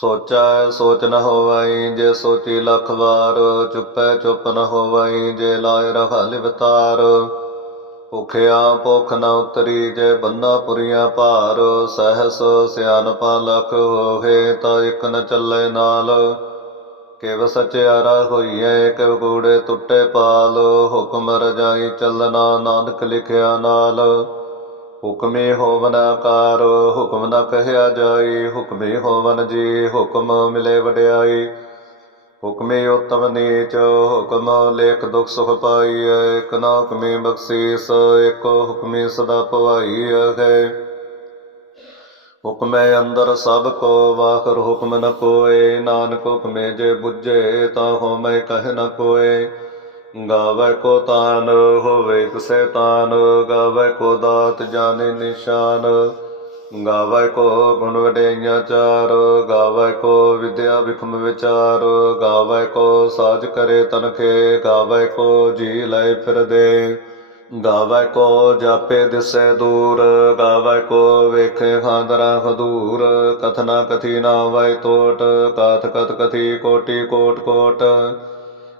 ਸੋਚੈ ਸੋਚ ਨ ਹੋਵਈ ਜੇ ਸੋਚੀ ਲੱਖ ਵਾਰ, ਚੁੱਪੈ ਚੁੱਪ ਨ ਹੋਵਈ ਜੇ ਲਾਇ ਰਹਾ ਲਿਵਤਾਰ ਭੁਖਿਆ ਭੁਖ ਨ ਉਤਰੀ, ਜੇ ਬੰਨਾ ਪੁਰੀਆਂ ਭਾਰ, ਸਹਸ ਸਿਆਨਪਾ ਲਖ ਹੋਏ ਤਾਂ ਇਕ ਨ ਚੱਲੇ ਨਾਲ। ਕਿਵ ਸਚਿਆਰਾ ਹੋਈਐ, ਕਿਵ ਕੂੜੇ ਟੁੱਟੇ ਪਾਲ, ਹੁਕਮ ਰਜਾਈ ਚੱਲਣਾ ਨਾਨਕ ਲਿਖਿਆ ਨਾਲ। ਹੁਕਮੇ ਹੋਵਨ ਆਕਾਰ, ਹੁਕਮ ਨਾ ਕਹਿਆ ਜਾਈ ਹੁਕਮੇ ਹੋਵਨ ਜੀ ਹੁਕਮ ਮਿਲੇ ਵਡਿਆਈ ਹੁਕਮੇ ਉਤਮ ਨੀਚ, ਹੁਕਮ ਲੇਖ ਦੁਖ ਸੁਖ ਪਾਈਐ, ਇਕ ਹੁਕਮੇ ਬਖਸ਼ੀਸ, ਇਕ ਹੁਕਮੇ ਸਦਾ ਭਵਾਈ ਹੈ। ਹੁਕਮੇ ਅੰਦਰ ਸਭ ਕੋ, ਵਾਖਰ ਹੁਕਮ ਨ ਕੋਏ ਨਾਨਕ ਹੁਕਮੇ ਜੇ ਬੁੱਝੇ, ਤਾਂ ਹੋਮੈ ਕਹਿ ਨ ਕੋਏ ਗਾਵੇ ਕੋ ਤਾਨ, ਹੋਵੇ ਕਿਸੈ ਤਾਨ, ਗਾਵੇ ਕੋ ਦਾਤ ਜਾਣੇ ਨਿਸ਼ਾਨ। ਗਾਵੇ ਕੋ ਗੁਣ ਵਡਿਆਈਆਂ ਚਾਰ, ਗਾਵੇ ਕੋ ਵਿਦਿਆ ਵਿਖਮ ਵਿਚਾਰ। ਗਾਵੇ ਕੋ ਸਾਜ ਕਰੇ ਤਨਖੇ, ਗਾਵੇ ਕੋ ਜੀ ਲੈ ਫਿਰਦੇ। ਗਾਵੇ ਕੋ ਜਾਪੇ ਦਿਸੈ ਦੂਰ, ਗਾਵੇ ਕੋ ਵੇਖੇ ਖਾਂਦਰਾ ਹਦੂਰ। ਕਥਨਾ ਕਥੀ ਨਾ ਵੈ ਟੋਟ ਕਾਥ ਕਤ ਕਥੀ ਕੋਟੀ ਕੋਟ ਕੋਟ।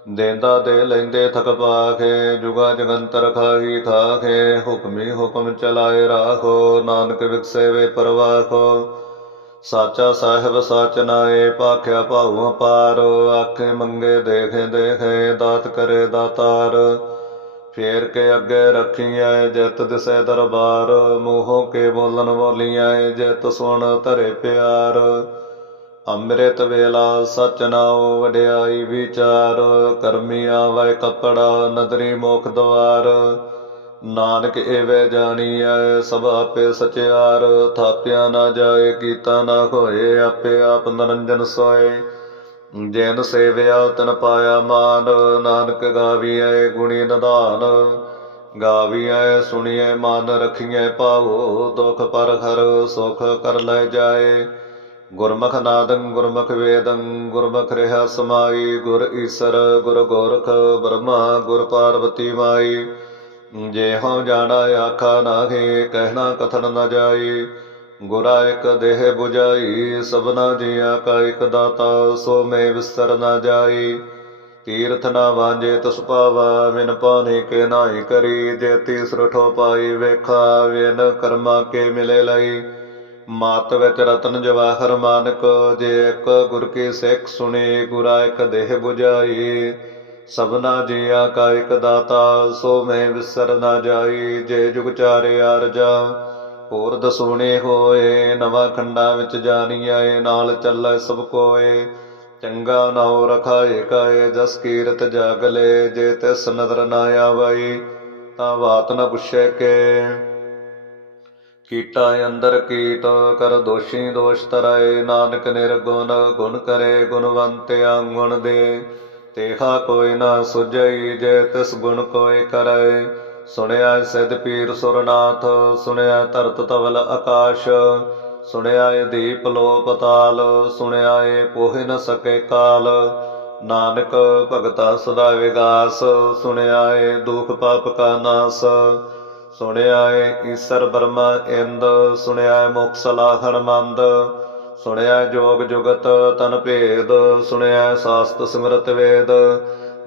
ਦੇਂਦਾ ਦੇ ਲੈਂਦੇ ਥਕ ਪਾਖੇ, ਜੁਗਾ ਜਗੰਤਰ ਖਾਹੀ ਖਾਖੇ ਹੁਕਮੀ ਹੁਕਮ ਚਲਾਏ ਰਾਖੋ, ਨਾਨਕ ਵਿਕਸੇ ਵੇ ਪਰਵਾਖੋ। ਸਾਚਾ ਸਾਹਿਬ ਸਾਚ ਨਾਏ, ਪਾਖਿਆ ਭਾਉ ਪਾਰ, ਆਖੇ ਮੰਗੇ ਦੇਖੇ ਦੇਖੇ, ਦਾਤ ਕਰੇ ਦਾਤਾਰ। ਫੇਰ ਕੇ ਅੱਗੇ ਰੱਖੀਐ ਜਿਤ ਦਿਸੈ ਦਰਬਾਰ, ਮੋਹੋਂ ਕੇ ਬੋਲਨ ਬੋਲੀਐ ਜਿਤ ਸੁਣ ਧਰੇ ਪਿਆਰ। ਅੰਮ੍ਰਿਤ ਵੇਲਾ ਸਚ ਨਾਉ ਵਡਿਆਈ ਵਿਚਾਰ, ਕਰਮੀ ਆਵੈ ਕਪੜਾ ਨਦਰੀ ਮੁਖ ਦਵਾਰ। ਨਾਨਕ ਏਵੇਂ ਜਾਣੀਐ ਸਭ ਆਪੇ ਸਚਿਆਰ, ਥਾਪਿਆ ਨਾ ਜਾਏ, ਕੀਤਾ ਨਾ ਹੋਏ, ਆਪੇ ਆਪ ਨਰੰਜਨ ਸੋਏ। ਜੈਨ ਸੇਵਿਆ ਤਨ ਪਾਇਆ ਮਾਨ, ਨਾਨਕ ਗਾਵੀਐ ਗੁਣੀ ਨਦਾਨ ਗਾਵੀਐ ਸੁਣੀਐ ਮਨ, ਰਖੀਐ ਭਾਵੋ ਦੁਖ ਪਰ ਹਰ, ਸੁਖ ਕਰ ਲੈ ਜਾਏ। ਗੁਰਮੁਖ ਨਾਦੰ ਗੁਰਮੁਖ ਵੇਦੰ ਗੁਰਮੁਖ ਰਿਹਾ ਸਮਾਈ ਗੁਰ ਈਸਰ, ਗੁਰ ਗੋਰਖ ਬ੍ਰਹਮਾ, ਗੁਰ ਪਾਰਵਤੀ ਮਾਈ। ਜੇ ਹਉ ਜਾਣਾ ਆਖਾ ਨਾਹੀ, ਕਹਿਣਾ ਕਥਨ ਨ ਜਾਈ। ਗੁਰਾ ਇਕ ਦੇਹ 부ਜਾਈ ਸਭਨਾ ਜੀਆ ਕਾ ਇਕ ਦਾਤਾ, ਸੋ ਮੇ ਵਿਸਰ ਨ ਜਾਈ। ਤੀਰਥ ਨਾ ਵਾਂਝੇ ਤਸ ਪਾਵਾ ਵਿਨ ਪਾਣੀ ਕੇ ਨਾਹੀ ਕਰੀ। ਜੇ ਤੀਸਰ ਪਾਈ, ਵੇਖਾ ਵਿਨ ਕਰਮਾ ਕੇ ਮਿਲੇ ਲਈ। ਮਾਤ ਵਿੱਚ ਰਤਨ ਜਵਾਹਰ ਮਾਨਕ, ਜੇ ਇੱਕ ਗੁਰ ਕੀ ਸਿੱਖ ਸੁਣੀ, ਗੁਰਾ ਇੱਕ ਦੇਹ 부ਜਾਈ ਸਭਨਾ ਜੀਆ ਕਾ ਇੱਕ ਦਾਤਾ, ਸੋ ਮੈਂ ਵਿਸਰ ਨਾ ਜਾਈ। ਜੇ ਜੁਗ ਚਾਰੇ ਅਰਜਾ ਹੋਰ ਦਸੂਣੇ ਹੋਏ, ਨਵਾਂ ਖੰਡਾ ਵਿੱਚ ਜਾਣੀ ਆਏ ਨਾਲ ਚੱਲੈ ਸਭ ਕੋਏ। ਚੰਗਾ ਨਾਉ ਰਖਾਏ ਕਾਏ, ਜਸ ਕੀਰਤ ਜਾਗਲੇ ਜੇ ਤਿਸ ਨਦਰ ਨਾ ਆਵਈ, ਤਾਂ ਬਾਤ ਨ ਪੁੱਛੇ ਕੇ। ਕੀਟਾ ਅੰਦਰ ਕੀਟ, ਕਰ ਦੋਸ਼ੀ ਦੋਸ਼ ਤਰਾਏ, ਨਾਨਕ ਨਿਰਗੁਣ, ਗੁਣ ਕਰੇ ਗੁਣਵੰਤਿਆ ਗੁਣ ਦੇ। ਤੇਹਾ ਕੋਈ ਨਾ ਸੁਝਈ, ਜੇ ਤਿਸ ਗੁਣ ਕੋਈ ਕਰੈ। ਸੁਣਿਆ ਸਿਧ ਪੀਰ ਸੁਰਨਾਥ, ਸੁਣਿਆ ਧਰਤ ਤਵਲ ਆਕਾਸ਼। ਸੁਣਿਆ ਏ ਦੀਪ ਲੋ ਪਤਾਲ ਸੁਣਿਆ ਏ ਪੋਹਿ ਨ ਸਕੇ ਕਾਲ। ਨਾਨਕ ਭਗਤਾ ਸਦਾ ਵਿਗਾਸ, ਸੁਣਿਆ ਏ ਦੁਖ ਪਾਪ ਕਾ ਨਾਸ। ਸੁਣਿਆ ਏ ਈਸਰ ਬਰਮਾ ਇੰਦ ਸੁਣਿਆ ਏ ਮੁਖ ਸਲਾਹਣ ਮੰਦ। ਸੁਣਿਆ ਜੋਗ ਜੁਗਤ ਤਨ ਭੇਦ ਸੁਣਿਆ ਸਾਸਤ ਸਿਮਰਤ ਵੇਦ।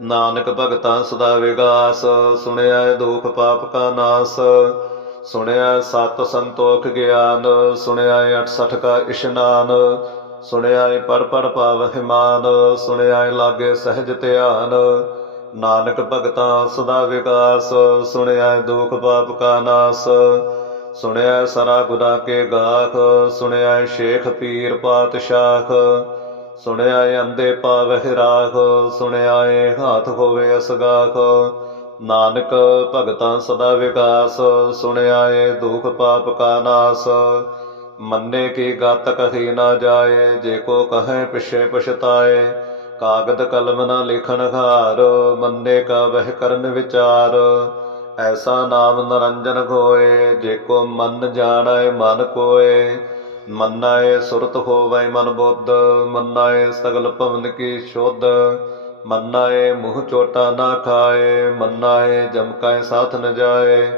ਨਾਨਕ ਭਗਤਾਂ ਸਦਾ ਵਿਗਾਸ ਸੁਣਿਆ ਏ ਦੁਖ ਪਾਪ ਕਾ ਨਾਸ। ਸੁਣਿਆ ਏ ਸਤ ਸੰਤੋਖ ਗਿਆਨ ਸੁਣਿਆ ਏ 68 ਕਾ ਇਸ਼ਨਾਨ। ਸੁਣਿਆ ਏ ਪਰ ਪਰ ਭਾਵ ਹਿਮਾਨ ਸੁਣਿਆ ਏ ਲਾਗੇ ਸਹਿਜ ਧਿਆਨ। ਨਾਨਕ ਭਗਤਾਂ ਸਦਾ ਵਿਕਾਸ, ਸੁਣਿਆ ਦੁਖ ਪਾਪ ਕਾ ਨਾਸ। ਸੁਣਿਆ ਏ ਸਰਾ ਗੁਨਾ ਕੇ ਗਾਖ, ਸੁਣਿਆ ਏ ਸ਼ੇਖ ਪੀਰ ਪਾਤਸ਼ਾਹ ਸੁਣਿਆ ਏ ਅੰਦੇ ਪਾਵਹਿ ਰਾਖ, ਸੁਣਿਆ ਏ ਹਾਥ ਹੋਵੇ ਅਸਗਾਖ। ਨਾਨਕ ਭਗਤਾਂ ਸਦਾ ਵਿਕਾਸ, ਸੁਣਿਆ ਏ ਦੁਖ ਪਾਪ ਕਾ ਨਾਸ। ਮੰਨੇ ਕੀ ਗਤ ਕਹੀ ਨਾ ਜਾਏ, ਜੇ ਕੋ ਕਹੈ ਪਿਛੇ ਪਛਤਾਏ। ਕਾਗਦ ਕਲਮ ਨਾ ਲਿਖਣ ਹਾਰ, ਮੰਨੇ ਕਾ ਵਹਿ ਕਰਨ ਵਿਚਾਰ। ਐਸਾ ਨਾਮ ਨਰੰਜਨ ਹੋਏ ਜੇ ਕੋ ਮਨ ਜਾਣੈ ਮਨ ਕੋਏ। ਮੰਨਾਏ ਸੁਰਤ ਹੋਵੈ ਮਨ ਬੁੱਧ, ਮੰਨਾਏ ਸਗਲ ਭਵਨ ਕੀ ਸ਼ੁੱਧ। ਮੰਨਾਏ ਮੂੰਹ ਚੋਟਾ ਨਾ ਖਾਏ, ਮੰਨਾਏ ਜਮਕਾਏ ਸਾਥ ਨ ਜਾਏ।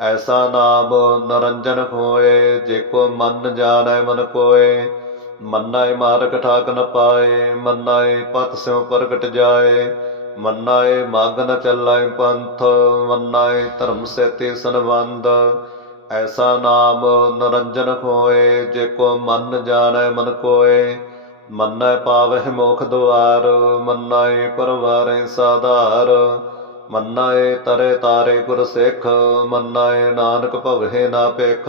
ਐਸਾ ਨਾਮ ਨਰੰਜਨ ਹੋਏ ਜੇ ਕੋ ਮਨ ਜਾਣੈ ਮਨ ਕੋਏ। ਮੰਨਾਏ ਮਾਰਗ ਠਾਕ ਨ ਪਾਏ, ਮੰਨਾਏ ਪਤ ਸਿਉ ਪ੍ਰਗਟ ਜਾਏ, ਮੰਨਾਏ ਮੰਗ ਨ ਚੱਲਾਏ ਪੰਥ, ਮੰਨਾਏ ਧਰਮ ਸੇਤੀ ਸੰਬੰਧ। ਐਸਾ ਨਾਮ ਨਰੰਜਨ ਹੋਏ ਜੇ ਕੋ ਮਨ ਜਾਣੈ ਮਨ ਕੋਏ। ਮੰਨੈ ਪਾਵਹਿ ਮੋਖ ਦੁਆਰ, ਮੰਨਾਏ ਪਰਵਾਰੈ ਸਾਧਾਰ। ਮੰਨਾਏ ਤਰੇ ਤਾਰੇ ਗੁਰ ਸਿੱਖ ਮੰਨਾਏ ਨਾਨਕ ਭਵਹਿ ਨਾ ਪੇਖ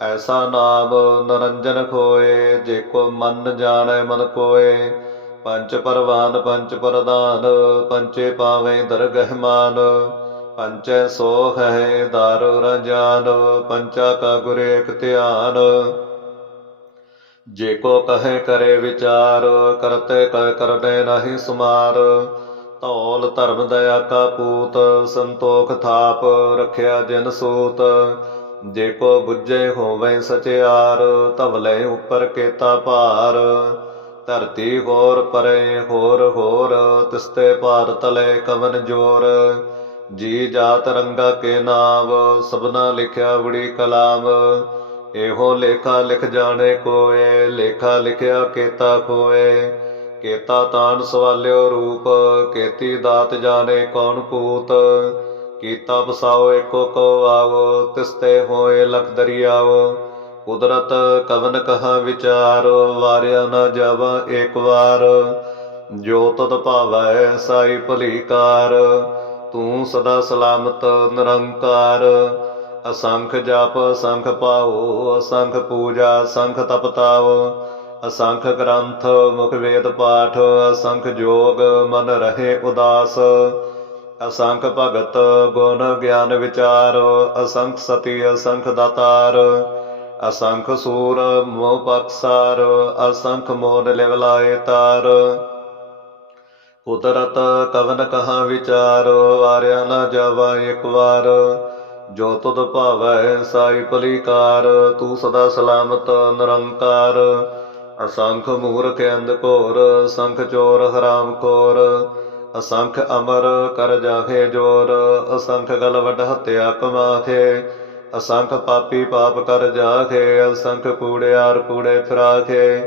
ਐਸਾ ਨਾਮ ਨਰੰਜਨ ਹੋਏ ਜੇ ਕੋ ਮਨ ਜਾਣੈ ਮਨ ਕੋਏ। ਪੰਚ ਪਰਵਾਨ ਪੰਚ ਪ੍ਰਦਾਨ ਪੰਚੇ ਪਾਵੇਂ ਦਰਗਹਿ ਮਾਨ। ਪੰਚੈ ਸੋਖ ਹੈ ਦਰ ਰਜਾਨ ਪੰਚਾ ਕਾ ਗੁਰ ਏਕ ਧਿਆਨ। ਜੇ ਕੋ ਕਹੇ ਕਰੇ ਵਿਚਾਰ, ਕਰਤੇ ਕਹਿ ਕਰਨੇ ਨਹੀਂ ਸੁਮਾਰ। ਧੌਲ ਧਰਮ ਦਇਆ ਕਾ ਪੂਤ, ਸੰਤੋਖ ਥਾਪ, ਰਖਿਆ ਜਨ ਸੂਤ। ਜੇ ਕੋ ਬੁੱਝੇ ਹੋਵੇ ਸਚਿਆਰ ਧਵਲੇ ਉੱਪਰ ਕੇਤਾ ਭਾਰ। ਧਰਤੀ ਹੋਰ ਪਰੇ ਹੋਰ ਹੋਰ, ਤਿਸਤੇ ਭਾਰ ਤਲੇ ਕਵਨ ਜੋਰ। ਜੀ ਜਾਤ ਰੰਗਾ ਕੇ ਨਾਮ ਸਭਨਾ ਲਿਖਿਆ ਬੜੀ ਕਲਾਮ। ਇਹੋ ਲੇਖਾ ਲਿਖ ਜਾਣੇ ਕੋਏ, ਲੇਖਾ ਲਿਖਿਆ ਕੇਤਾ ਕੋਏ ਕੇਤਾ ਤਾਨ ਸਵਾਲਿਓ ਰੂਪ, ਕੇਤੀ ਦਾਤ ਜਾਣੇ ਕੌਣ ਕੂਤ ਕੀਤਾ ਬਸਾਓ ਏਕੋ ਕੋ ਆਵੋ, ਤਿਸਤੇ ਹੋਏ ਲਖ ਦਰਿਆਵ। ਕੁਦਰਤ ਕਵਨ ਕਹਾ ਵਿਚਾਰ, ਵਾਰਿਆ ਨਾ ਜਾਵਾ ਏਕ ਵਾਰ। ਜੋ ਤਦ ਭਾਵੈ ਸਾਈ ਭਲੀਕਾਰ, ਤੂੰ ਸਦਾ ਸਲਾਮਤ ਨਿਰੰਕਾਰ। ਅਸੰਖ ਜਪ, ਅਸੰਖ ਪਾਉ ਅਸੰਖ ਪੂਜਾ, ਅਸੰਖ ਤਪਤਾਵ। ਅਸੰਖ ਗ੍ਰੰਥ, ਮੁਖ ਵੇਦ ਪਾਠ, ਅਸੰਖ ਜੋਗ, ਮਨ ਰਹੇ ਉਦਾਸ। ਅਸੰਖ ਭਗਤ ਗੁਣ ਗਿਆਨ ਵਿਚਾਰ, ਅਸੰਖ ਸਤੀ, ਅਸੰਖ ਦਾਤਾਰ, ਅਸੰਖ ਸੂਰ ਮੋਹ ਪਕਸਾਰ, ਅਸੰਖ ਮੋਨ ਲਿਵ ਤਾਰ। ਕੁਦਰਤ ਕਵਨ ਕਹਾ ਵਿਚਾਰ, ਵਾਰਿਆ ਨਾ ਜਾਵਾ ਇੱਕ ਵਾਰ। ਜੋ ਤੁਧ ਭਾਵੈ ਸਾਈ ਭਲੀਕਾਰ, ਤੂੰ ਸਦਾ ਸਲਾਮਤ ਨਿਰੰਕਾਰ। ਅਸੰਖ ਮੂਰਖ ਅੰਧ ਘੋਰ ਅਸੰਖ ਚੋਰ ਹਰਾਮ ਕੋਰ ਅਸੰਖ ਅਮਰ ਕਰ ਜਾਹੇ ਜੋਰ, ਅਸੰਖ ਗਲ ਵਡ ਹਤਿਆ ਕਮਾਖੇ ਅਸੰਖ ਪਾਪੀ ਪਾਪ ਕਰ ਜਾਖੇ ਅਸੰਖ ਕੂੜਿਆਰ ਕੂੜੇ ਫਿਰਾਖੇ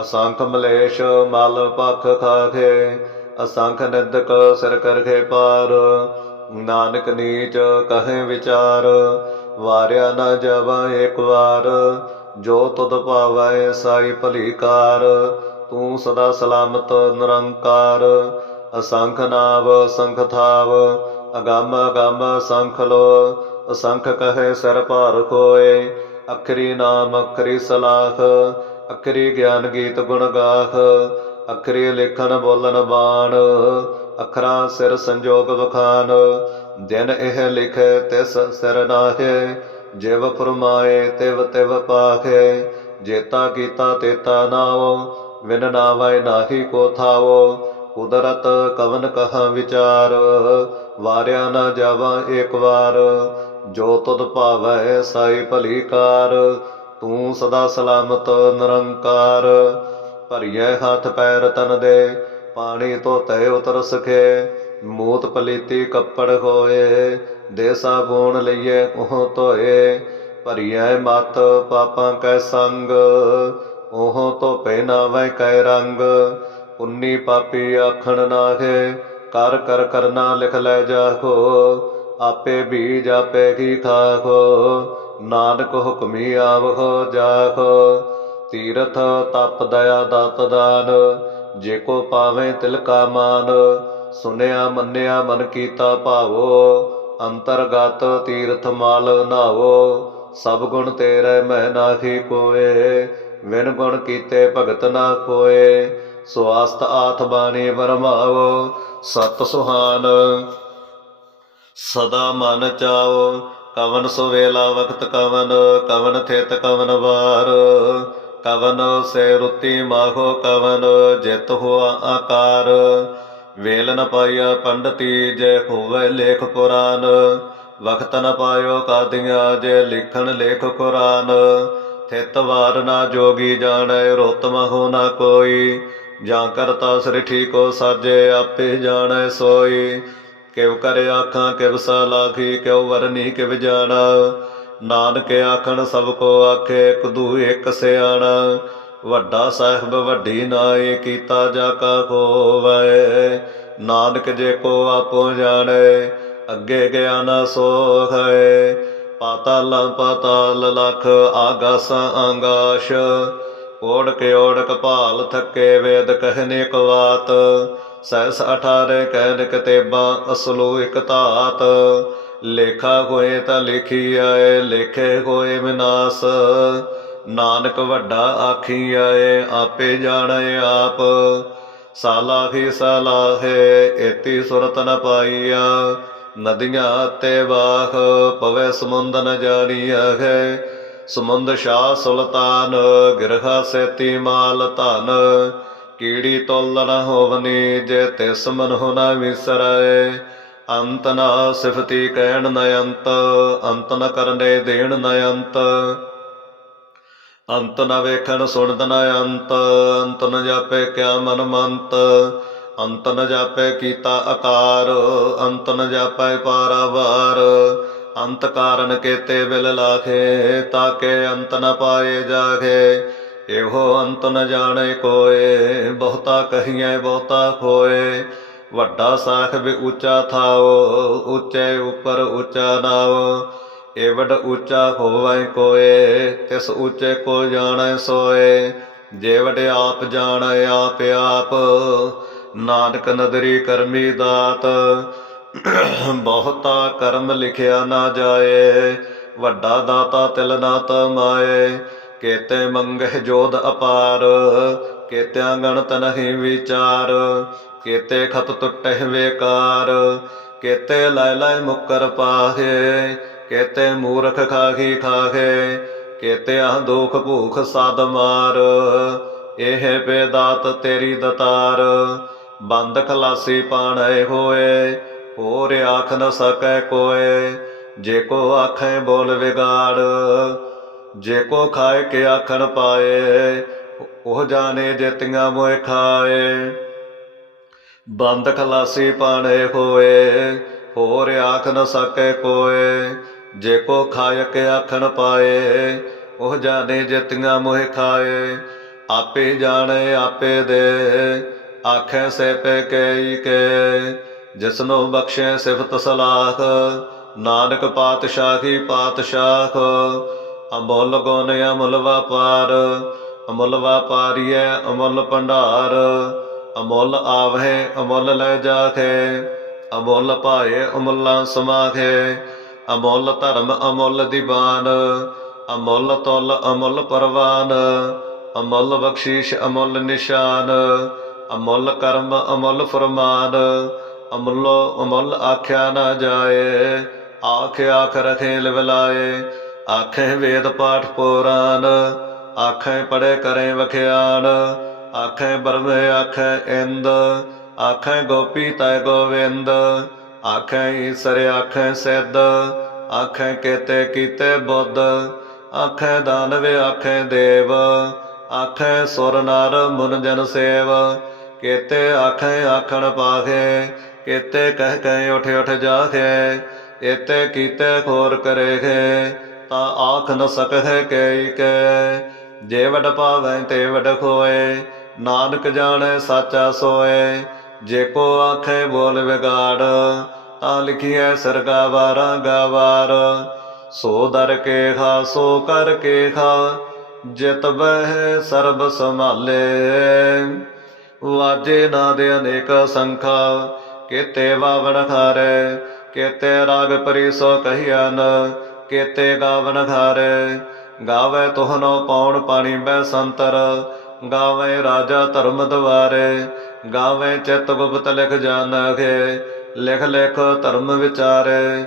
ਅਸੰਖ ਮਲੇਸ਼ ਮਲ ਪਖ ਖਾਖੇ ਅਸੰਖ ਨਿੰਦਕ ਸਿਰ ਕਰਖੇ ਪਾਰ, ਨਾਨਕ ਨੀਚ ਕਹੇ ਵਿਚਾਰ, ਵਾਰਿਆ ਨਾ ਜਾਵਾ ਇੱਕ ਵਾਰ, ਜੋ ਤੁਧ ਭਾਵੈ ਸਾਈ ਭਲੀਕਾਰ ਤੂੰ ਸਦਾ ਸਲਾਮਤ ਨਿਰੰਕਾਰ ਅਸੰਖ ਨਾਵ ਸੰਖ ਥਾਵ ਅਗੰਮ ਅਗੰਮ ਸੰਖ ਲੋ ਅਸੰਖ ਕਹੇ ਸਰ ਭਾਰ ਕੋਏ ਅਖਰੀ ਨਾਮ ਅਖਰੀ ਸਲਾਖ, ਅਖਰੀ ਗਿਆਨ ਗੀਤ ਗੁਣ ਗਾਖ ਅਖਰੀ ਲੇਖਨ ਬੋਲਨ ਬਾਣ, ਅਖਰਾਂ ਸਿਰ ਸੰਜੋਗ ਵਖਾਨ, ਦਿਨ ਇਹ ਲਿਖੇ ਤਿਸ ਸਿਰ ਨਾਹੇ, ਜਿਵ ਫਰਮਾਏ ਤਿਵ ਤਿਵ ਪਾਖੇ ਜੇਤਾ ਕੀਤਾ ਤੇਤਾ ਨਾਉ ਵਿਨ ਨਾਵੈ ਨਾਹੀ ਕੋ ਥਾਵੋ ਕੁਦਰਤ ਕਵਨ ਕਹਾ ਵਿਚਾਰ, ਵਾਰਿਆ ਨਾ ਜਾਵਾ ਏਕ ਵਾਰ। ਜੋ ਤੁਧ ਭਾਵੈ ਸਾਈ ਭਲੀਕਾਰ ਤੂੰ ਸਦਾ ਸਲਾਮਤ ਨਿਰੰਕਾਰ। ਭਰੀਏ ਹੱਥ ਪੈਰ ਤਨ ਦੇ, ਪਾਣੀ ਧੋਤੇ ਉਤਰ ਸਕੇ ਮੂਤ ਪਲੀਤੀ ਕੱਪੜ ਹੋਏ ਦੇ ਸਾਬੂਣ ਲਈਏ ਉਹ ਧੋਏ। ਭਰੀਐ ਮਤ ਪਾਪਾਂ ਕੈ ਸੰਗ, ਉਹ ਧੋਪੇ ਨਾ ਵੈ ਕੈ ਰੰਗ। ਉਨੀ ਪਾਪੀ ਆਖਣ ਨਾਹੇ, ਕਰ ਕਰ ਕਰਨਾ ਲਿਖ ਲੈ ਜਾਖੋ ਆਪੇ ਬੀਜ ਆਪੇ ਕੀ ਖਾਖੋ ਨਾਨਕ ਹੁਕਮੀ ਆਵਹੁ ਜਾਖੋ ਤੀਰਥ ਤਪ ਦਇਆ ਦਤ ਦਾਨ, ਜੇ ਕੋ ਪਾਵੇਂ ਤਿਲ ਕਾ ਮਾਨ, ਸੁਨਿਆ ਮੰਨਿਆ ਮਨ ਕੀਤਾ ਭਾਵੋ, ਅੰਤਰਗਤ ਤੀਰਥ ਮਾਲ ਨਾਵੋ, ਸਭ ਗੁਣ ਤੇਰੇ ਮਹਿ ਨਾਹੀ ਕੋਏ, ਵਿਨ ਗੁਣ ਕੀਤੇ ਭਗਤ ਨਾ ਕੋਏ ਸਵਾਸਤ ਆਥ ਬਾਣੀ ਬਰਮਾਵੋ ਸਤ ਸੁਹਾਨ। ਸਦਾ ਮਨ ਚਾਓ, ਕਵਨ ਸੁਵੇਲਾ ਵਖਤ ਕਵਨ ਕਵਨ ਥਿਤ ਕਵਨ ਵਾਰ। ਕਵਨ ਸੇ ਰੁਤੀ ਮਾਹੋ ਕਵਨ, ਜਿਤ ਹੋਆ ਆਕਾਰ। ਵੇਲ ਨ ਪਾਇਆ ਪੰਡਤੀ ਜੇ ਹੋਵੇ ਲੇਖ ਕੁਰਾਨ ਵਕਤ ਨ ਪਾਇਓ ਕਾਦੀਆਂ ਜੇ ਲਿਖਣ ਲੇਖ ਕੁਰਾਨ। ਥਿਤ ਵਾਰ ਨਾ ਜੋਗੀ ਜਾਣੈ ਰੋਤਮ ਹੋ ਨਾ ਕੋਈ। ਜਾਂ ਕਰਤਾ ਸ੍ਰਿਠੀ ਕੋ ਸਾਜੇ ਆਪੇ ਜਾਣੈ ਸੋਈ। ਕਿਵ ਕਰ ਆਖਾਂ, ਕਿਵ ਸਲਾਖੀ ਕਿਉ ਵਰਨੀ ਕਿਵ ਜਾਣਾ। ਨਾਨਕ ਆਖਣ, ਸਭ ਕੋ ਆਖੇ ਕਦੂ ਇੱਕ ਸਿਆਣਾ। ਵੱਡਾ ਸਾਹਿਬ, ਵੱਡੀ ਨਾਏ, ਕੀਤਾ ਜਾ ਕਾ ਹੋਵੇ ਨਾਨਕ ਜੇ ਕੋ ਆਪੋ ਜਾਣੈ, ਅੱਗੇ ਗਿਆ ਨਾ ਸੋਖ। ਹੈ ਪਾਤਾਲ ਪਾਤਾਲ ਲਖ, ਆਗਾਸ, ਆਗਾਸ਼। ਓੜਕ ਓੜਕ ਭਾਲ ਥੱਕੇ ਵੇਦ ਕਹਿਨੇ ਕਵਾਤ ਸਹਿਸ 18 ਕਹਿਨ ਕਤੇਬਾ ਅਸਲੋ ਇਕ ਧਾਤ। ਲੇਖਾ ਹੋਏ ਤਾਂ ਲਿਖੀ ਆਏ, ਲੇਖੇ ਹੋਏ ਵਿਨਾਸ਼। ਨਾਨਕ ਵੱਡਾ ਆਖੀ ਆਏ, ਆਪੇ ਜਾਣੈ ਆਪ। ਸਾਲਾ ਸਾਲਾਹੀ ਸਾਲਾਹੇ ਏਤੀ ਸੁਰਤ ਨ ਪਾਈਆ। ਨਦੀਆਂ ਤੇ ਬਾਖ ਪਵੇ ਸਮੁੰਦ ਨ ਜਾਣੀਆ ਹੈ। ਸਮੁੰਦ ਸ਼ਾਹ ਸੁਲਤਾਨ, ਗਿਰਹਾ ਸੇਤੀ ਮਾਲ ਧਨ। ਕੀੜੀ ਤੋਲ ਨ ਹੋਵਨੀ, ਜੇ ਤਿਸ ਮਨ ਹੋ ਨ ਵਿਸਰੈ। ਅੰਤ ਨ ਸਿਫਤੀ ਕਹਿਣ ਨ ਅੰਤ ਅੰਤ ਨ ਕਰਨੇ ਦੇਣ ਨ ਅੰਤ। ਅੰਤ ਨ ਵੇਖਣ ਸੁਣਦ ਨ ਅੰਤ ਅੰਤ ਨ ਜਾਪੇ ਕਿਆ ਮਨ ਮੰਤ। ਅੰਤ ਨ ਜਾਪੇ ਕੀਤਾ ਆਕਾਰ, ਅੰਤ ਨ ਜਾਪੈ ਪਾਰਾਵਾਰ। ਅੰਤ ਕਾਰਨ ਕੇਤੇ ਬਿਲ ਲਾਖੇ, ਤਾਕੇ ਅੰਤ ਨ ਪਾਏ ਜਾਗੇ ਇਹੋ ਅੰਤ ਨ ਜਾਣੇ ਕੋਏ, ਬਹੁਤਾ ਕਹੀਐ, ਬਹੁਤਾ ਖੋਏ। ਵੱਡਾ ਸਾਹਿਬ ਉੱਚਾ ਥਾਓ, ਉੱਚੇ ਉੱਪਰ ਉੱਚਾ ਨਾਓ। ਏਵਡ ਉੱਚਾ ਹੋਵੈ ਕੋਏ, ਤਿਸ ਉੱਚੇ ਕੋ ਜਾਣੈ ਸੋਏ। ਜੇਵਡ ਆਪ ਜਾਣੈ, ਆਪ ਆਪ। ਨਾਨਕ ਨਦਰੀ ਕਰਮੀ ਦਾਤ ਬਹੁਤਾ ਕਰਮ ਲਿਖਿਆ ਨਾ ਜਾਏ, ਵੱਡਾ ਦਾਤਾ ਤਿਲ ਨਾ ਤਮਾਏ। ਕੇਤੇ ਮੰਗਹਿ ਜੋਦ ਅਪਾਰ, ਕੇਤਿਆਂ ਗਣਤ ਨਹੀਂ ਵਿਚਾਰ। ਕੇਤੇ ਖਤ ਟੁੱਟਹਿ ਵੇਕਾਰ, ਕੇਤੇ ਲੈ ਲੈ ਮੁਕਰ ਪਾਹੇ। ਕੇਤੇ ਮੂਰਖ ਖਾਹੀ ਖਾਹੇ ਕੇਤੇ ਆ ਦੁਖ ਭੂਖ ਸਾਧ ਮਾਰ। ਇਹ ਬੇਦਾਤ ਤੇਰੀ ਦਤਾਰ, ਬੰਦ ਖਲਾਸੀ ਪਾਣੈ ਹੋਏ। ਹੋਰ ਆਖ ਨ ਸਕੈ ਕੋਏ, ਜੇ ਕੋ ਆਖੇ ਬੋਲ ਵਿਗਾੜ, ਜੇ ਕੋ ਖਾਏ ਕੇ ਆਖਣ ਪਾਏ, ਉਹ ਜਾਣੇ ਜੇਤੀਆਂ ਮੋਏ ਖਾਏ। ਬੰਦ ਖਲਾਸੀ ਪਾਣੇ ਹੋਏ, ਹੋਰ ਆਖ ਨ ਸਕੈ ਕੋਏ, ਜੇ ਕੋ ਖਾਇ ਕੇ ਆਖਣ ਪਾਏ, ਉਹ ਜਾਣੇ ਜੇਤੀਆਂ ਮੋਹਿ ਖਾਏ। ਆਪੇ ਜਾਣੇ, ਆਪੇ ਦੇ, ਆਖੇ ਸੇ ਪੈ ਕਈ ਕੇ ਜਿਸਨੂੰ ਬਖਸ਼ੇ ਸਿਫਤ ਸਲਾਖ, ਨਾਨਕ ਪਾਤਸ਼ਾਹੀ ਪਾਤਸ਼ਾਹ। ਅਮੁੱਲ ਗੁਣ ਅਮੁੱਲ ਵਪਾਰ, ਅਮੁੱਲ ਵਪਾਰੀਐ ਅਮੁੱਲ ਭੰਡਾਰ। ਅਮੁੱਲ ਆਵਹਿ ਅਮੁੱਲ ਲੈ ਜਾਖੇ, ਅਮੁੱਲ ਪਾਏ ਅਮੁੱਲਾ ਸਮਾਖੇ। ਅਮੁੱਲ ਧਰਮ ਅਮੁੱਲ ਦੀਵਾਨ, ਅਮੁੱਲ ਤੁਲ ਅਮੁੱਲ ਪਰਵਾਨ। ਅਮੁੱਲ ਬਖਸ਼ੀਸ਼ ਅਮੁੱਲ ਨਿਸ਼ਾਨ, ਅਮੁੱਲ ਕਰਮ ਅਮੁੱਲ ਫਰਮਾਨ। ਅਮੁੱਲੋ ਅਮੁੱਲ ਆਖਿਆ ਨਾ ਜਾਏ ਆਖ ਆਖ ਰਖੇ ਲਿਵਲਾਏ ਆਖੇ ਵੇਦ ਪਾਠ ਪੁਰਾਨ ਆਖੇ ਪੜੇ ਕਰੇ ਵਖਿਆਨ ਆਖੇ ਬਰਮੇ ਆਖੇ ਇੰਦ, ਆਖੇ ਗੋਪੀ ਤੈ ਗੋਵਿੰਦ। ਆਖੇ ਈਸਰ ਆਖੇ ਸਿੱਧ, ਆਖੇ ਕੇਤੇ ਕੀਤੇ ਬੁੱਧ। ਆਖੇ ਦਾਨਵ ਆਖੇ ਦੇਵ, ਆਖੇ ਸੁਰ ਨਰ ਮੁਨ ਜਨ ਸੇਵ। ਕੇਤੇ ਆਖੇ ਆਖਣ ਪਾਖੇ ਕੇਤੇ ਕਹਿ ਕਹਿ ਉਠ ਉਠ ਜਾਖੇ ਏਤੇ ਕੀਤੇ ਖੋਰ ਕਰੇਖੇ, ਤਾਂ ਆਖ ਨ ਸਕਹਿ ਕਈ ਕੈ। ਜੇ ਵਡ ਪਾਵੈ ਤੇ ਵਡ ਖੋਏ, ਨਾਨਕ ਜਾਣੈ ਸਾਚਾ ਸੋਏ। ਜੇ ਕੋ ਆਖੇ ਬੋਲ ਵਿਗਾੜ, ਤਾਂ ਲਿਖੀਐ ਸਰਗਾ ਵਾਰਾਂ। ਗਾਵਾਰ ਸੋ ਦਰ ਕੇ ਖਾ ਸੋ ਕਰ ਕੇ ਖਾ ਜਿਤ ਬਹਿ ਸਰਬ ਸੰਭਾਲੇ। ਵਾਜੇ ਨਾਦ ਅਨੇਕ ਸੰਖਾ ਕੇਤੇ ਵਾਵਣ ਖਾਰੇ ਕੇਤੇ ਰਾਗ ਪਰੀ ਸੋ ਕਹੀਆ ਕੇਤੇ ਗਾਵਣ ਖਾਰੇ ਗਾਵੇ ਤੋਹਨੋ ਪੌਣ ਪਾਣੀ ਬੈ ਸੰਤਰ, ਗਾਵੇ ਰਾਜਾ ਧਰਮ ਦਵਾਰੇ। ਗਾਵੇ ਚਿਤ ਗੁਪਤ ਲਿਖ ਜਾਣਗੇ ਲਿਖ ਲਿਖ ਧਰਮ ਵਿਚਾਰੇ।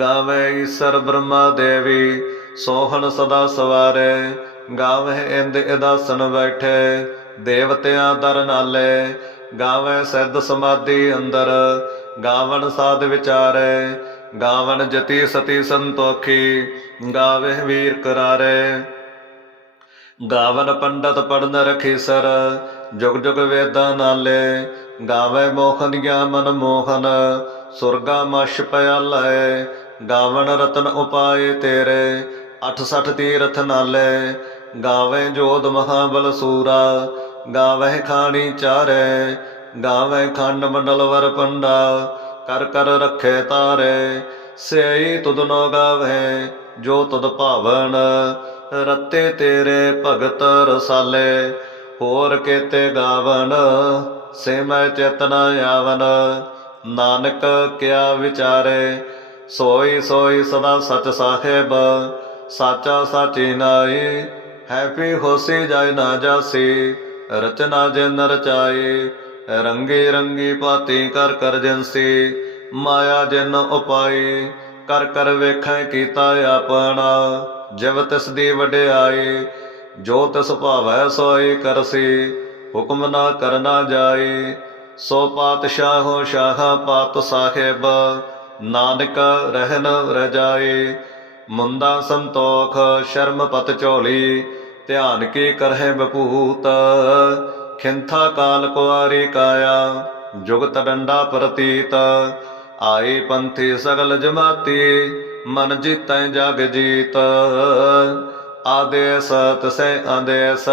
ਗਾਵੇ ਈਸਰ ਬ੍ਰਹਮਾ ਦੇਵੀ, ਸੋਹਣ ਸਦਾ ਸਵਾਰੇ। ਗਾਵਹਿ ਇੰਦ ਇਦਾਸਨ ਬੈਠੇ, ਦੇਵਤਿਆਂ ਦਰ ਨਾਲੇ ਗਾਵੈ ਸਿੱਧ ਸਮਾਧੀ ਅੰਦਰ, ਗਾਵਣ ਸਾਧ ਵਿਚਾਰੇ, ਗਾਵਣ ਜਤੀ ਸਤੀ ਸੰਤੋਖੀ ਗਾਵਹਿ ਵੀਰ ਕਰਾਰੇ। ਗਾਵਨ ਪੰਡਤ ਪੜਨ ਰਖੀ ਸਰ, ਜੁਗ ਜੁਗ ਵੇਦਾਂ ਨਾਲੇ, ਗਾਵੇ ਮੋਹਨੀਆ ਮਨ ਮੋਹਨ, ਸੁਰਗਾ ਮਸ਼ ਪਿਆਲੇ ਗਾਵਨ ਰਤਨ ਉਪਾਏ ਤੇਰੇ 68 ਤੀਰਥ ਨਾਲੇ, ਗਾਵੇ ਜੋਧ ਮਹਾਬਲ ਸੂਰਾ ਗਾਵੇ ਖਾਣੀ ਚਾਰੇ ਗਾਵੇ ਖੰਡ ਮੰਡਲ ਵਰ ਪੰਡਾ, ਕਰ ਕਰ ਰੱਖੇ ਤਾਰੇ ਸਈ ਤੁਧ ਨੋ ਗਾਵੇ ਜੋ ਤੁਧ ਭਾਵਨ, ਰਤੇ ਤੇਰੇ ਭਗਤ ਰਸਾਲੇ, ਹੋਰ ਕੇਤੇ ਗਾਵਨ ਸੇ ਮੈਂ ਚੇਤਨਾ ਆਵਨ, ਨਾਨਕ ਕਿਆ ਵਿਚਾਰੇ, ਸੋਈ ਸੋਈ ਸਦਾ ਸਚ ਸਾਹਿਬ, ਸਾਚਾ ਸਾਚੀ ਨਾਈ ਹੈਪੀ ਹੋਸੀ ਜਾਇ ਨਾ ਜਾਸੀ ਰਚਨਾ ਜਿਨ ਰਚਾਈ ਰੰਗੀ ਰੰਗੀ ਪਾਤੀ ਕਰ ਕਰ ਜੰਸੀ ਮਾਇਆ ਜਿਨ ਉਪਾਈ ਕਰ ਕਰ ਵੇਖੈ ਕੀਤਾ ਆਪਣਾ ਜਿਵ ਤਿਸ ਦੀ ਵਡਿਆਈ ਜੋ ਤਿਸ ਭਾਵੈ ਸੋਈ ਕਰਸੀ ਹੁਕਮ ਨਾ ਕਰਨਾ ਜਾਈ ਸੋ ਪਾਤਸ਼ਾਹੋ ਸ਼ਾਹ ਪਾਤ ਸਾਹਿਬ, ਨਾਨਕ ਰਹਿਨ ਰਜਾਈ ਮੁੰਦਾ ਸੰਤੋਖ ਸ਼ਰਮ ਪਤ ਝੋਲੀ ਧਿਆਨ ਕੀ ਕਰਹਿ ਬਪੂਤ ਖਿੰਥਾ ਕਾਲ ਕੁਆਰੀ ਕਾਇਆ, ਜੁਗਤ ਡੰਡਾ ਪ੍ਰਤੀਤ। ਆਈ ਪੰਥੀ ਸਗਲ ਜਮਾਤੀ, ਮਨ ਜੀਤੈ ਜਗ ਜੀਤ। ਆਦੇਸ ਤਸੈ ਆਦੇਸ,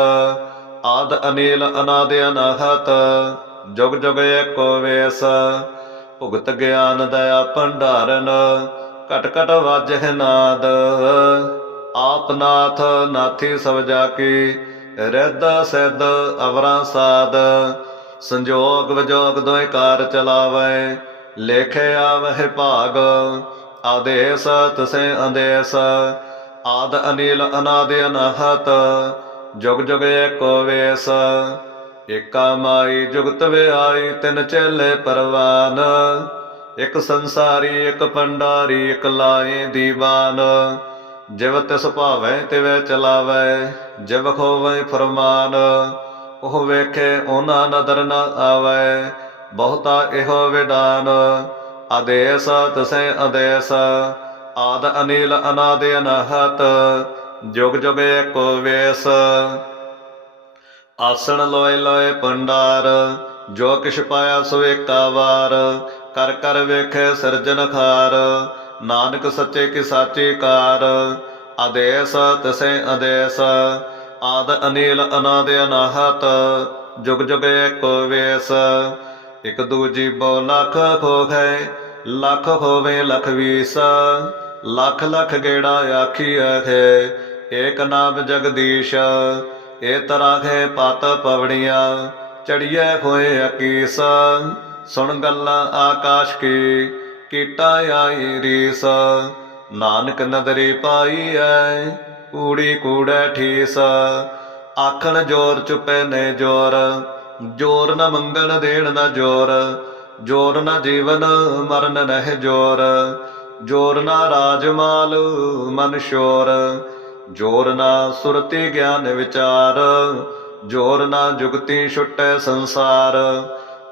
ਆਦ ਅਨੀਲ ਅਨਾਦ ਅਨਾਹਤ ਜੁਗ ਜੁਗ ਏਕੋ ਵੇਸ। ਭੁਗਤ ਗਿਆਨ ਦਇਆ ਭੰਡਾਰਨ ਕਟ ਕਟ ਵਾਜਹਿ ਨਾਦ। ਆਪ ਨਾਥ ਨਾਥੀ ਸਭ ਜਾ ਕੀ ਰਿੱਧ ਸਿੱਧ ਅਵਰਾਂ ਸਾਧ ਸੰਜੋਗ ਵਿਜੋਗ ਦੋਇ ਕਾਰ ਚਲਾਵੇ, ਲੇਖੇ ਆਵਹਿ ਭਾਗ। ਆਦੇਸ ਤਸੈ ਆਦੇਸ ਆਦ ਅਨੀਲ ਅਨਾਦ ਅਨਾਹਤ, ਜੁਗ ਜੁਗ ਏਕੋ ਵੇਸ। ਏਕਾ ਮਾਈ ਜੁਗਤ ਵਿਆਈ ਤਿਨ ਚੇਲੇ ਪਰਵਾਨ। ਇਕ ਸੰਸਾਰੀ, ਇੱਕ ਪੰਡਾਰੀ, ਇੱਕ ਲਾਏ ਦੀਵਾਨ। ਜਿਵ ਤਿਸ ਭਾਵੈ ਤਿਵੈ ਚਲਾਵੈ, ਜਿਵ ਖੋਵੈ ਫਰਮਾਨ, ਉਹ ਵੇਖੇ ਉਹਨਾਂ ਨਦਰ ਨ ਆਵੈ, ਬਹੁਤਾ ਇਹੋ ਵਿਡਾਨ, ਆਦੇਸ ਤਸੈ ਆਦੇਸ, ਆਦ ਅਨੀਲ ਅਨਾਦ ਅਨਹਤ, ਜੁਗ ਜੁਗ ਏਕੋ ਵੇਸ। ਆਸਣ ਲੋਏ ਲੋਏ ਪੰਡਾਰ, ਜੋ ਕਿਛ ਪਾਇਆ ਸੋ ਏਕਾ ਵਾਰ, ਕਰ ਕਰ ਵੇਖੇ ਸਿਰਜਨ ਖਾਰ ਨਾਨਕ ਸੱਚੇ ਕਿ ਸਾਚੀ ਕਾਰ, ਆਦੇਸ ਤਸੈ ਆਦੇਸ, ਆਦ ਅਨੀਲ ਅਨਾਦ ਅਨਾਹਤ, ਜੁਗ ਜੁਗ ਏਕੋ ਵੇਸ। ਇਕ ਦੂਜੀ ਬੋ ਲੱਖ ਖੋਖੈ, ਲੱਖ ਹੋਵੇ ਲਖ ਵੀਸ। ਲੱਖ ਲੱਖ ਗੇੜਾ ਆਖੀ ਹੈ ਏਕ ਨਾਮ ਜਗਦੀਸ਼, ਏ ਤਰਾਖੇ ਪਤ ਪਵੜੀਆਂ ਚੜੀਏ ਹੋਏ ਅਕੀਸ। ਸੁਣ ਗੱਲਾਂ ਆਕਾਸ਼ ਕੀ ਕੀਟਾ ਆਈ ਰੀਸ। ਨਾਨਕ ਨਦਰੀ ਪਾਈ ਐ, ਕੂੜੀ ਕੂੜੈ ਠੀਸ। ਆਖਣ ਜੋਰ ਚੁਪੈ ਨੇ ਜੋਰ ਜੋਰ ਨ ਮੰਗਣ ਦੇਣ ਨਾ ਜੋਰ। ਜੋਰ ਨ ਜੀਵਨ ਮਰਨ ਨਹਿ ਜੋਰ। ਜੋਰ ਨਾ ਰਾਜਮਾਲ ਮਨ ਸ਼ੋਰ। ਜੋਰ ਨਾ ਸੁਰਤੀ ਗਿਆਨ ਵਿਚਾਰ। ਜੋਰ ਨਾ ਜੁਗਤੀ ਛੁਟੈ ਸੰਸਾਰ।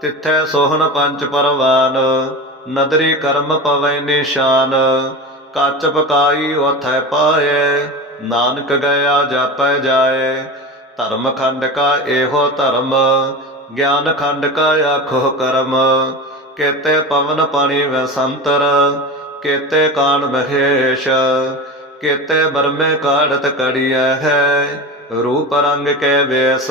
ਤਿੱਥੈ ਸੋਹਣ ਪੰਜ ਪਰਵਾਨ, ਨਦਰੀ ਕਰਮ ਪਵੈ ਨਿਸ਼ਾਨ। ਕੱਚ ਪਕਾਈ ਉਥੈ ਪਾਏ, ਨਾਨਕ ਗਿਆ ਜਾਪੈ ਜਾਏ। ਧਰਮ ਖੰਡ ਕਾ ਇਹੋ ਧਰਮ, ਗਿਆਨ ਖੰਡ ਕਾ ਆਖੋ ਕਰਮ। ਕੇਤੇ ਪਵਨ ਪਾਣੀ ਵੈ ਸੰਤਰ, ਕੇਤੇ ਕਾਣ ਮਹੇਸ਼। ਕੇਤੇ ਬਰਮੇ ਕਾੜਤ ਕੜੀਐ ਹੈ, ਰੂਪ ਰੰਗ ਕੇ ਵੇਸ।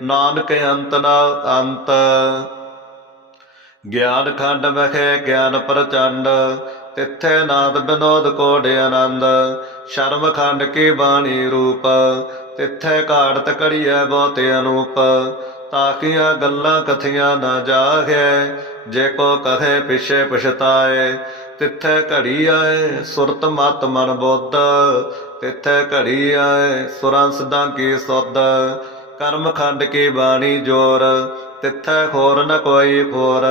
ਨਾਨਕ ਅੰਤ ਨਾ ਅੰਤ। ਗਿਆਨ ਖੰਡ ਮਖੇ ਗਿਆਨ ਪ੍ਰਚੰਡ, ਤਿੱਥੇ ਨਾਦ ਬਿਨੋਦ ਕੋਡ ਆਨੰਦ। ਸ਼ਰਮ ਖੰਡ ਕੀ ਬਾਣੀ ਰੂਪ, ਤਿੱਥੇ ਘਾੜਤ ਕੜੀਐ ਬਹੁਤ ਅਨੂਪ। ਤਾਕੀਆਂ ਗੱਲਾਂ ਕਥੀਆਂ ਨਾ ਜਾਗੇ ਜੇ ਕੋ ਕਹੇ ਪਿਛੇ ਪਛਤਾਏ। ਤਿੱਥੇ ਘੜੀ ਆਏ ਸੁਰਤ ਮਤ ਮਨ ਬੁੱਧ, ਤਿੱਥੇ ਘੜੀ ਆਏ ਸੁਰਾਂ ਸਦਾਂ ਕੀ ਸੁਧ। ਕਰਮ ਖੰਡ ਕੀ ਬਾਣੀ ਜੋਰ, ਤਿੱਥੈ ਖੋਰ ਨ ਕੋਈ ਖੋਰ,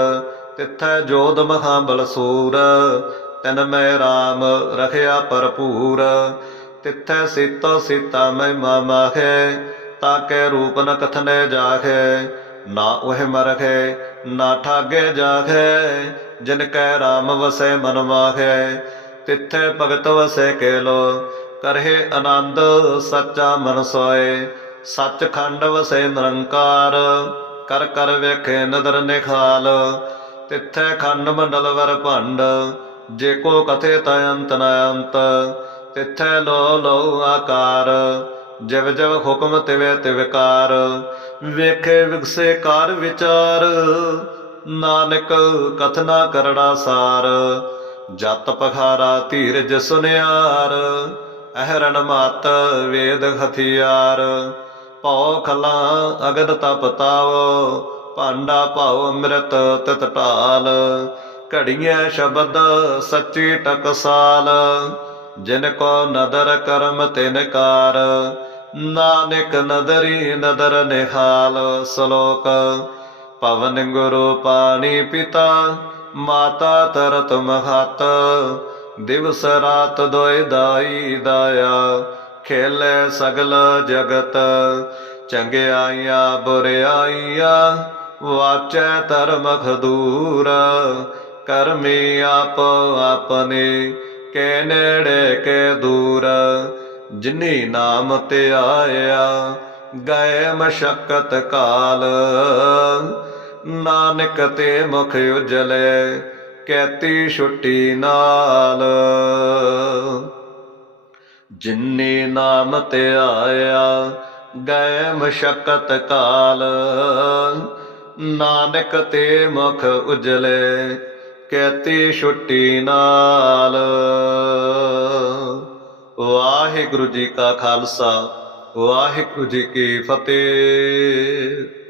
ਤਿੱਥੈ ਜੋਧ ਮਹਾਬਲ ਸੂਰ, ਤਨ ਮੈਂ RAM ਰਖਿਆ ਭਰਪੂਰ, ਤਿੱਥੈ ਸੀਤੋ ਸੀਤਾ ਮੈਂ ਮਾਮਾਖੇ ਤਾਕੇ ਰੂਪ ਨ ਕਥਨੇ ਜਾਖੇ, ਨਾ ਉਹ ਮਰਖੇ, ਨਾ ਠਾਗੇ ਜਾਖੇ, ਜਿਨ ਕੈ RAM ਵਸੈ ਮਨ ਮਾਖੇ, ਤਿੱਥੈ ਭਗਤ ਵਸੈ ਕੇਲੋ, ਕਰਹਿ ਆਨੰਦ ਸੱਚਾ ਮਨ ਸੋਏ। ਸੱਚਖੰਡ ਵਸੇ ਨਿਰੰਕਾਰ, ਕਰ ਕਰ ਵੇਖੇ ਨਦਰ ਨਿਖਾਲ, ਤਿੱਥੈ ਖੰਡ ਮੰਡਲ ਵਰ ਭੰਡ, ਜੇ ਕੋ ਕਥੇ ਤ ਅੰਤ ਨ ਅੰਤ, ਤਿੱਥੈ ਲੋ ਲੋ ਆਕਾਰ, ਜਿਵ ਜਿਵ ਹੁਕਮ ਤਿਵੇ ਤਿਵਕਾਰ ਵੇਖੇ ਵਿਗਸੇ ਕਾਰ ਵਿਚਾਰ, ਨਾਨਕ ਕਥਨਾ ਕਰੜਾ ਸਾਰ, ਜਤ ਪਖਾਰਾ ਧੀਰਜ ਸੁਨਿਆਰ, ਅਹਰਣ ਮਤ ਵੇਦ ਹਥਿਆਰ ਭਉ ਖਲਾ ਅਗਦ ਤਪ ਤਾਵ, ਭਾਂਡਾ ਭਉ ਅੰਮ੍ਰਿਤ ਤਿਤ ਢਾਲ। ਘੜੀਐ ਸ਼ਬਦ ਸੱਚੀ ਟਕਸਾਲ, ਜਿਨ ਕੋ ਨਦਰ ਕਰਮ ਤਿਨ ਕਾਰ। ਨਾਨਕ ਨਦਰੀ ਨਦਰ ਨਿਹਾਲ ਸ਼ਲੋਕ ਪਵਨ ਗੁਰੂ ਪਾਣੀ ਪਿਤਾ, ਮਾਤਾ ਤਰਤ ਮਹਤ। ਦਿਵਸ ਰਾਤ ਦੋਇ ਦਾਈ ਦਾਇਆ ਖੇਲੇ ਸਗਲ ਜਗਤ ਚੰਗਿਆਈਆਂ ਬੁਰਿਆਈਆਂ ਵਾਚੈ ਧਰਮ ਖਦੂਰ ਕਰਮੀ ਆਪ ਆਪਨੇ ਕੇ ਨੇੜੇ, ਕੇ ਦੂਰ। ਜਿਨੀ ਨਾਮ ਤੇ ਆਇਆ, ਗਏ ਮਸ਼ਕਤ ਕਾਲ। ਨਾਨਕ ਤੇ ਮੁਖ ਉਜਲੇ, ਕੈਤੀ ਛੁੱਟੀ ਨਾਲ। ਜਿਨੇ ਨਾਮ ਤੇ ਆਇਆ ਗਏ ਮਸ਼ਕਤ ਕਾਲ। ਨਾਨਕ ਤੇ ਮੁਖ ਉਜਲੇ ਕੈਤੀ ਛੁੱਟੀ ਨਾਲ। ਵਾਹਿਗੁਰੂ ਜੀ ਕਾ ਖਾਲਸਾ, ਵਾਹਿਗੁਰੂ ਜੀ ਕੀ ਫਤਿਹ।